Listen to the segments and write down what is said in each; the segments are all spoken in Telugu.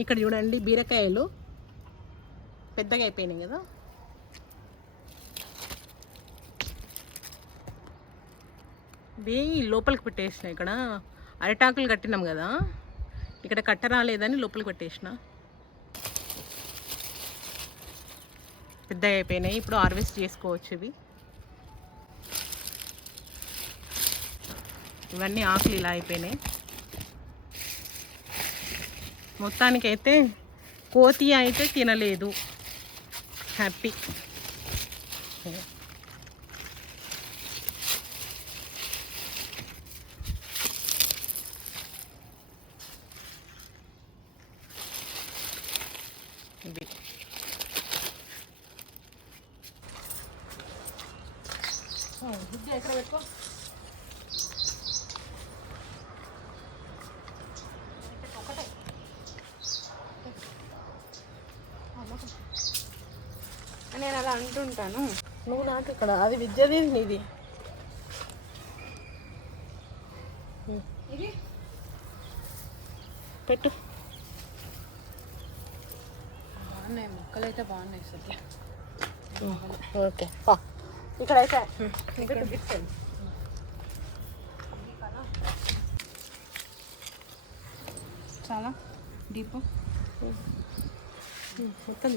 ఇక్కడ చూడండి బీరకాయలు పెద్దగా అయిపోయినాయి కదా. ఇవి లోపలికి పెట్టేసిన. ఇక్కడ అరిటాకులు కట్టినాం కదా, ఇక్కడ కట్ట రాలేదని లోపలికి పెట్టేసిన. పెద్దగా అయిపోయినాయి, ఇప్పుడు హార్వెస్ట్ చేసుకోవచ్చు. ఇవన్నీ ఆకులు ఇలా అయిపోయినాయి. మొత్తానికైతే కోతి అయితే తినలేదు, హ్యాపీ. ఇది ఎక్కడ పెట్టుకో. నేను అలా అంటుంటాను. నువ్వు నాకు ఇక్కడ అది విద్యది నీది. ఇది పెట్టు. బాగున్నాయి మొక్కలు అయితే బాగున్నాయి సత్య. ఓకే ఇక్కడైతే చాలా డీప్ మొత్తం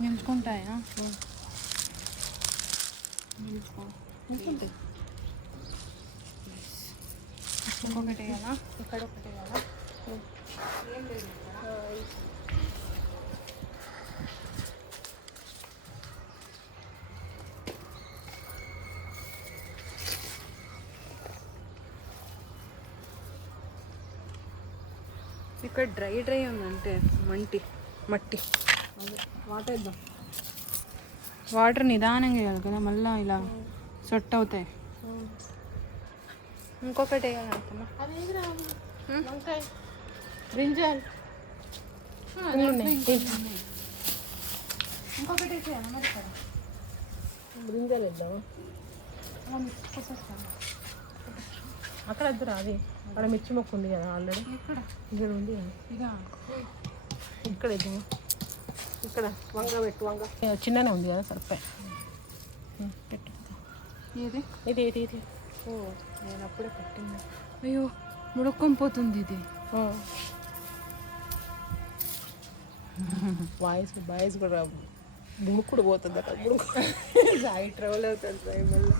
నిలుచుకుంటాయా? ఇంకొకటి వేయాలా? ఇక్కడ ఒకటి వేయాలా? ఏం లేదు. ఇక్కడ డ్రై ఉందంటే మట్టి వాటర్ ఇద్దాం. వాటర్ నిదానంగా వేయాలి కదా, మళ్ళీ ఇలా సొట్ అవుతాయి. ఇంకొకటి వేయాలంటమ్మా. వంకాయ బ్రింజాల్ ఇంకొకటి వేసేయాలి మరి. ఇక్కడ బ్రింజాల్ వేద్దామా? అక్కడ వద్దురా, అది అక్కడ మిర్చి మొక్క ఉంది కదా ఆల్రెడీ. ఇక్కడ ఉంది. ఇక్కడ వేద్దామా? ఇక్కడ వంగ పెట్టు. వంగ చిన్ననే ఉంది కదా, సరిపోయి పెట్టు. ఇది ఇది ఇది ఇది నేను అప్పుడే పెట్టింది. అయ్యో ముడుక్కొని పోతుంది ఇది. బాయ్స్ కూడా ముడుకుడు పోతుంది అక్కడ. ముడుకు సాయి ట్రవల్ అవుతుంది సాయి మళ్ళీ.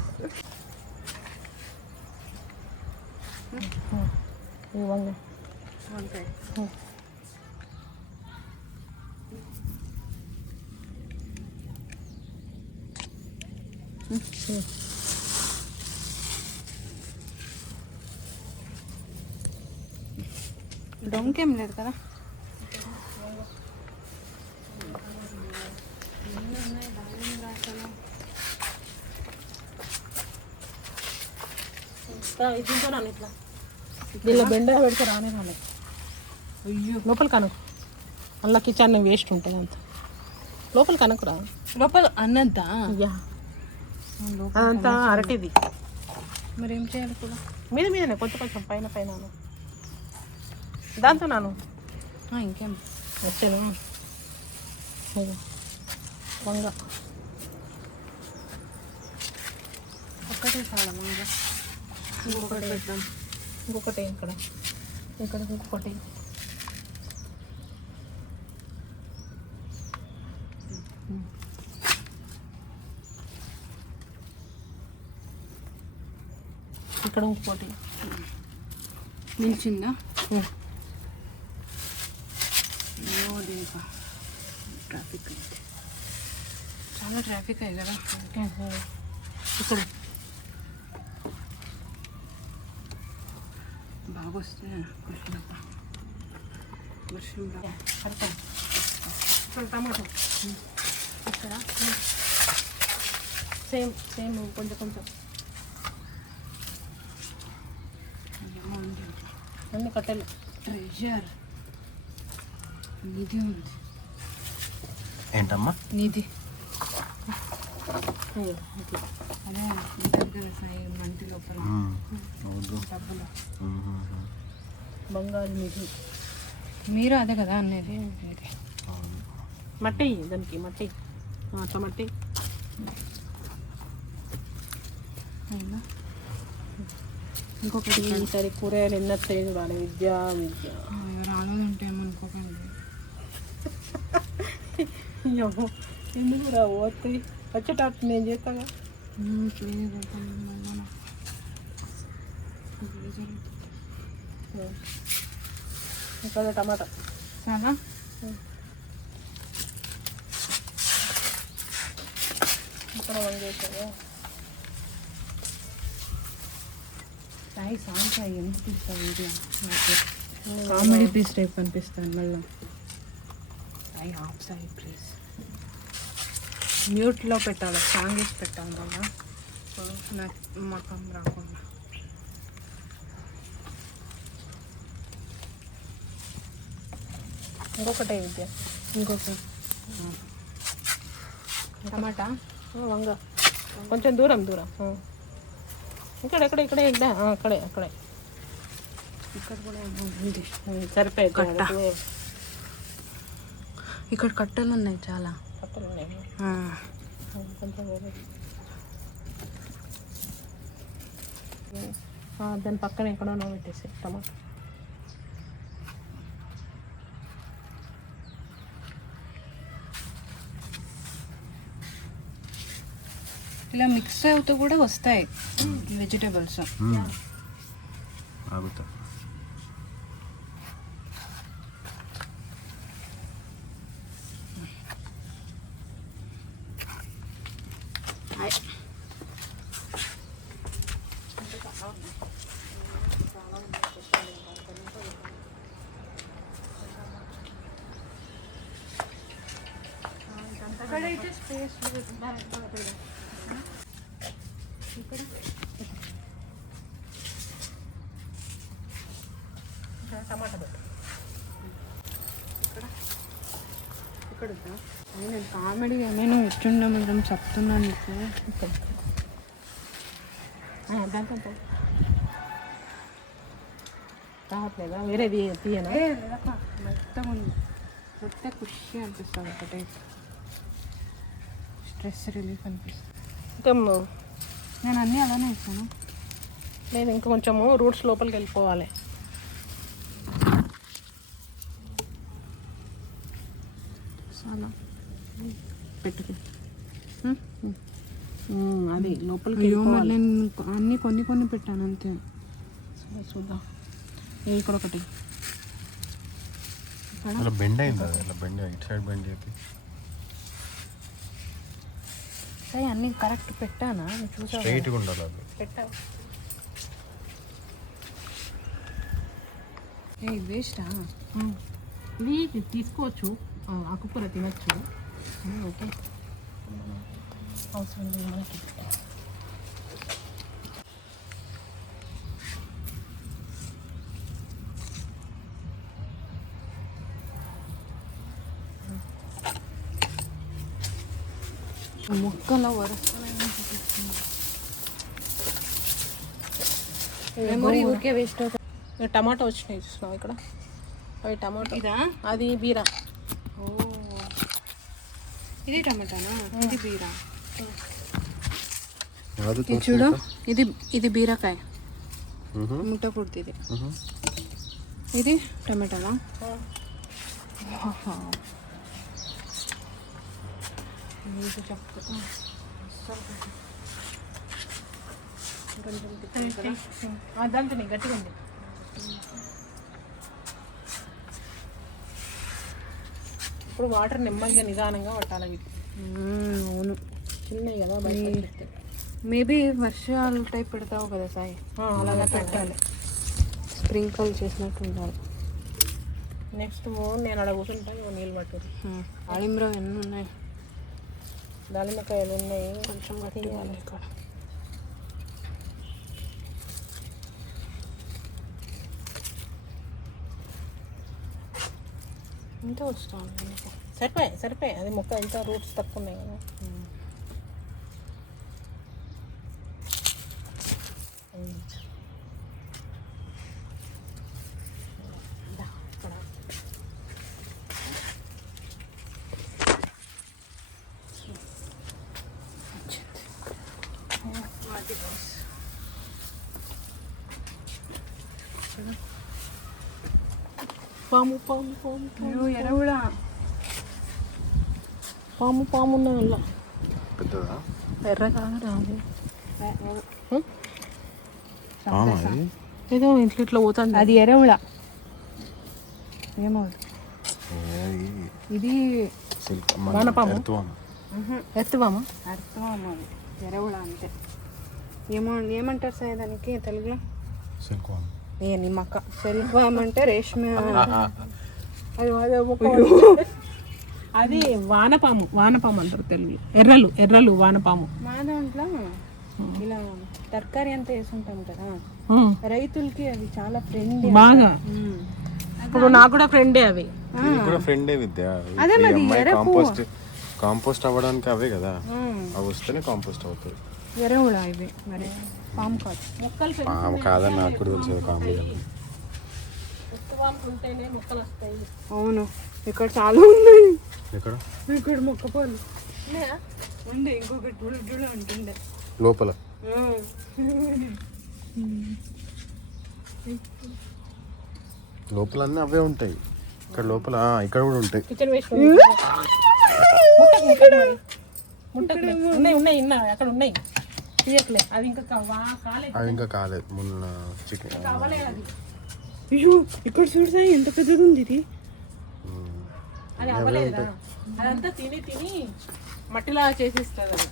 వంకాయ డొంకేం లేదు కదా. దీంతో రాను ఇట్లా, దీనిలో బెండ పెడితే రానే రాలే. అయ్యో లోపల కనుక అలా కిచెన్ వేస్ట్ ఉంటుంది అంత. లోపల కనుకురా, లోపల అన్నద్దా? అదంతా అరటిది. మరి ఏం చేయాలి కూడా? మీదనే కొంచెం పైన దాంతో నాను ఇంకేం వచ్చాను. వంగ ఒక్కటే చాలా వంగ. ఇంకొకటి పెట్టాం. ఇంకొకటి ఇక్కడ ఇంకొకటి. ఇక్కడ ఇంకోటి నిలిచిందా? ట్రాఫిక్ అయితే చాలా ట్రాఫిక్ అయ్యి కదా ఇక్కడ. బాగా వస్తే వర్షం కడతాం. ఇక్కడ టమాటో ఇక్కడ సేమ్ కొంచెం అన్ని కట్టెలు. ట్రెజర్ నిధి ఉంది. ఏంటమ్మా? నిధి ఇట్లా అదే ఉంటుంది కదా సాయి మంటి లోపల అవును. డబ్బులు. బంగారు నిధి. మీరు అదే కదా అనేది మీరే. మట్టి దానికి మట్టి అట్లా మట్టి. అవునా? ఇంకొకటి ఈసారి కూరగాయలు ఎన్న వస్తాయి చూడాలి. విద్య రాలేదంటే ఏమనుకోకండి. ఎందుకు రా వస్తాయి వచ్చేటట్టు నేను చేస్తాగా. ఇక్కడ టమాటా చాలా ఇక్కడ వంగేసాగా. సాయి సాంగ్ సాయి ఎందుకు తీస్తావు వీడియో? కామెడీ పీస్ టైప్ కనిపిస్తాను మళ్ళీ. Sai off Sai please. మ్యూట్లో పెట్టాలి, సాంగ్ వేసి పెట్టాలి మళ్ళీ నాకు మకం రాకుండా. ఇంకొకటే విద్య. ఇంకొక టమాటా వంగ కొంచెం దూరం దూరం. ఇక్కడ ఇక్కడ ఇక్కడ అక్కడే అక్కడే ఇక్కడ కూడా ఉంది. సరిపోయి కట్ట. ఇక్కడ కట్టలు ఉన్నాయి చాలా. కట్టలు ఉన్నాయి. కొంచెం దాని పక్కన ఎక్కడో పెట్టేసి టమాటా. ఇలా మిక్స్ అవుతూ కూడా వస్తాయి వెజిటేబుల్స్. ఆగుతా. అక్కడైతే స్పేస్ టమాటా పెట్టు. ఇక్కడ నేను కామెడీ ఏమైనా వచ్చిండమంటాం చెప్తున్నాను నీకు. దాంతో రావట్లేదా? వేరేది తీయనా? మొత్తం ఉంది. మొత్తం ఖుషి అనిపిస్తుంది. ఒకటే స్ట్రెస్ రిలీఫ్ అనిపిస్తుంది. ఇంకా నేను అన్నీ అలానే ఇస్తాను. లేదు ఇంకా కొంచెము రూట్స్ లోపలికి వెళ్ళిపోవాలి. చాలా పెట్టుకో. అది లోపలికి అయ్యో మరి వెళ్ళిపోవాలి. నేను అన్నీ కొన్ని కొన్ని పెట్టాను అంతే. చూద్దాం. ఇక్కడ ఒకటి ఇలా బెండ్ అయింది. అది ఇలా బెండ్ ఇటు సైడ్ బెండ్ అయితే సరే అన్నీ కరెక్ట్ పెట్టానా? చూసా స్ట్రైట్గా ఉండాలి. అది పెట్టావు. ఏ వేస్టా? ఇది తీసుకోవచ్చు, ఆకుకూర తినచ్చు. ఓకే అవసరం లేదు మనకి. మొక్కలో మెమొరీ ఊరికే వేస్ట్ అవుతుంది. టమాటా వచ్చినాయి చూసినావు ఇక్కడ. అవి టమాటా. ఇదా? అది బీరా. ఓ ఇది టమాటానా? ఇది బీరా. ఇది చూడు, ఇది బీరకాయ ముట్ట కుర్తి. ఇది టమాటానా? నీకు చెప్తా. దాంతో గట్టిగా ఉంది. ఇప్పుడు వాటర్ నెమ్మదిగా నిదానంగా పట్టాలి. వీటి అవును, చిన్నవి కదా బయట. మేబీ వర్షాలు టైప్ పెడతావు కదా సాయి, అలాగా పెట్టాలి. స్ప్రింకల్ చేసినట్టు ఉండాలి. నెక్స్ట్ నేను అక్కడ కూర్చుంటాను, నీళ్ళు పట్టుది. దాళింబ్రం ఎన్ని ఉన్నాయి? దానిమ్మకాయలు ఉన్నాయి. కొంచెం కట్టియాలి ఇక్కడ. ఇంత వస్తుంది. సరిపోయి అది మొక్క ఎంత రూట్స్ తక్కువ ఉన్నాయి కదా. పాము పాము పాము అయ్యో ఎరవుడా. పాము పాము ఉన్నది అలా పెద్దదా ఎర్రగా రాదు. పామా అది? ఏదో ఇంట్లో ఇట్లా పోతుంది. అది ఎరవుడా ఏమో. ఇది వానపాము. ఎత్తువామా అర్థమా, అది ఎరవుడా అంతే. ఏమో ఏమంటారు సార్ దానికి తెలుగులో? సిల్క్వామ్. ఏ నిమ్మక్క. సెల్ఫామ్ అంటే రేష్మ. అది వానపాము. వానపాము అంటారు తెలుగులో. ఎర్రలు ఎర్రలు వానపాము. మా దాంట్లో ఇలా తరకారీ అంతా వేసుకుంటాం కదా, రైతులకి అవి చాలా ఫ్రెండ్ బాగా. ఇప్పుడు నాకు కూడా ఫ్రెండే అవి. ఇది కూడా ఫ్రెండే విద్య. అదే మరి కాంపోస్ట్ అవ్వడానికి అవే కదా, అవి వస్తేనే కాంపోస్ట్ అవుతాయి. ఎరవుడా ఇవి మరి, పాము కాదు. పాము కాదని నాకు కూడా తెలుసు కామెడీ. అవును, ఇక్కడ చాలా ఉన్నాయి. ఎక్కడ? ఇక్కడ మొక్కపాలు ఉండే, ఇంకొకటి డుల్ అంటుండే లోపల. లోపల అన్నీ అవే ఉంటాయి. ఇక్కడ లోపల ఇక్కడ కూడా ఉంటాయి. కిచెన్ వేస్ట్ ఉన్నాయి అక్కడ ఉన్నాయి. తీయట్లే అవి ఇంకా కాలేదు. అవి ఇంకా కాలేదు. మొన్న చికెన్ అయ్యో ఇక్కడ చూడు సాయి, ఎంత పెద్దది ఉంది ఇది. అది అవ్వలేదా? అదంతా తిని తిని మట్టిలా చేసిస్తుంది అది.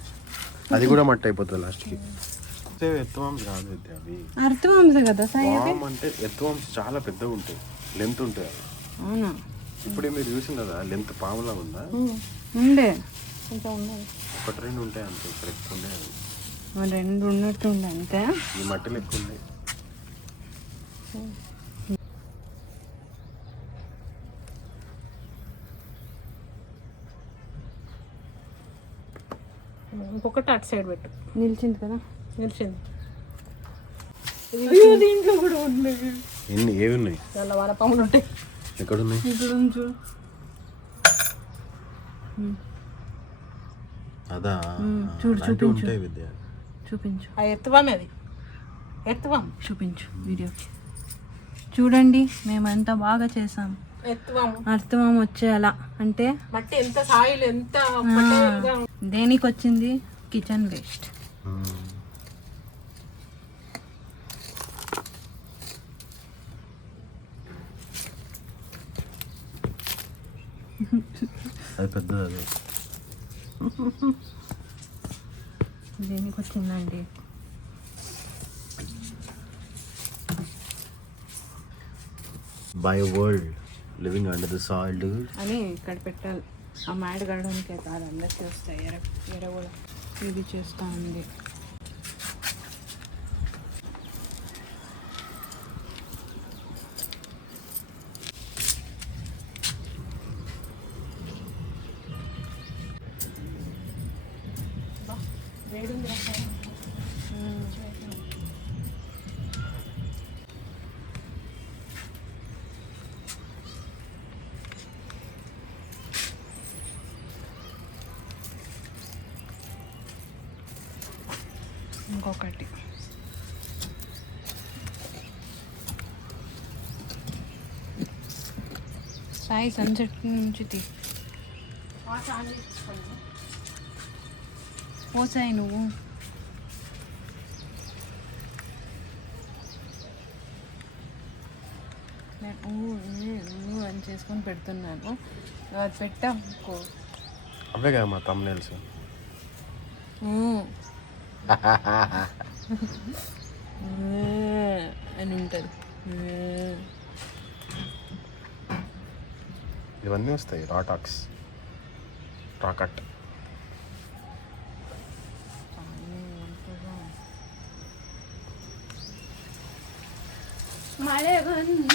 అది కూడా మట్టి అయిపోతుంది లాస్ట్కి. ఎత్తువాంస్ కాదు విద్య అవి. అర్థమాంస కదా సాయి. వామ్ అంటే ఎత్తువాంస్ చాలా పెద్దగా ఉంటాయి, లెంత్ ఉంటాయి అవి. అవునా? ఇప్పుడే మీరు చూసిన కదా లెంత్ పాములా ఉందా? ఉండే కొంచెం ఉన్నాయి. ఒకటి రెండు ఉంటాయి అంతే. ఇక్కడ ఎక్కువ ఉన్నాయి అవి. రెండు ఉన్నట్టుండే అంతే. ఈ మట్టిలు ఎక్కువ ఉన్నాయి. ఇంకొకటి అటు సైడ్ పెట్టు. నిలిచింది కదా, నిలిచింది. దీంట్లో కూడా ఉన్నాయి. ఎన్ని ఏవి ఉన్నాయి? చాలా వానపాములు ఉంటాయి. ఎక్కడ ఉన్నాయి? ఇక్కడ చూడు. అదా చూడు, అలాంటివి ఉంటాయి విద్య. చూపించు. ఆ ఎత్తువామే అది. ఎత్తువాం చూపించు వీడియోకి. చూడండి మేమంతా బాగా చేసాం. ఎత్తువాము. అర్థమం వచ్చే అలా అంటే మట్టి ఎంత సాయిల్ ఎంత దేనికి వచ్చింది? Kitchen waste. అది పెద్దది. అది దేనికి వచ్చిందండి? By world living under the soil అని ఇక్కడ పెట్టాలి. ఆ మ్యాడ్ గడడానికి కాదు, అందరికి వస్తాయి. ఎర కూడా ఇది చేస్తూ ఉంది. ఇంకొకటి సాయి సన్సెట్ నుంచి పోసాయి నువ్వు. అని చేసుకొని పెడుతున్నాను. అది పెట్టాకో అవే కదా మా తమ్మునేల్స్. అని ఉంటుంది. ఇవన్నీ వస్తాయి. రాటాక్స్, రాకట్. మಳೆ ಬಂತು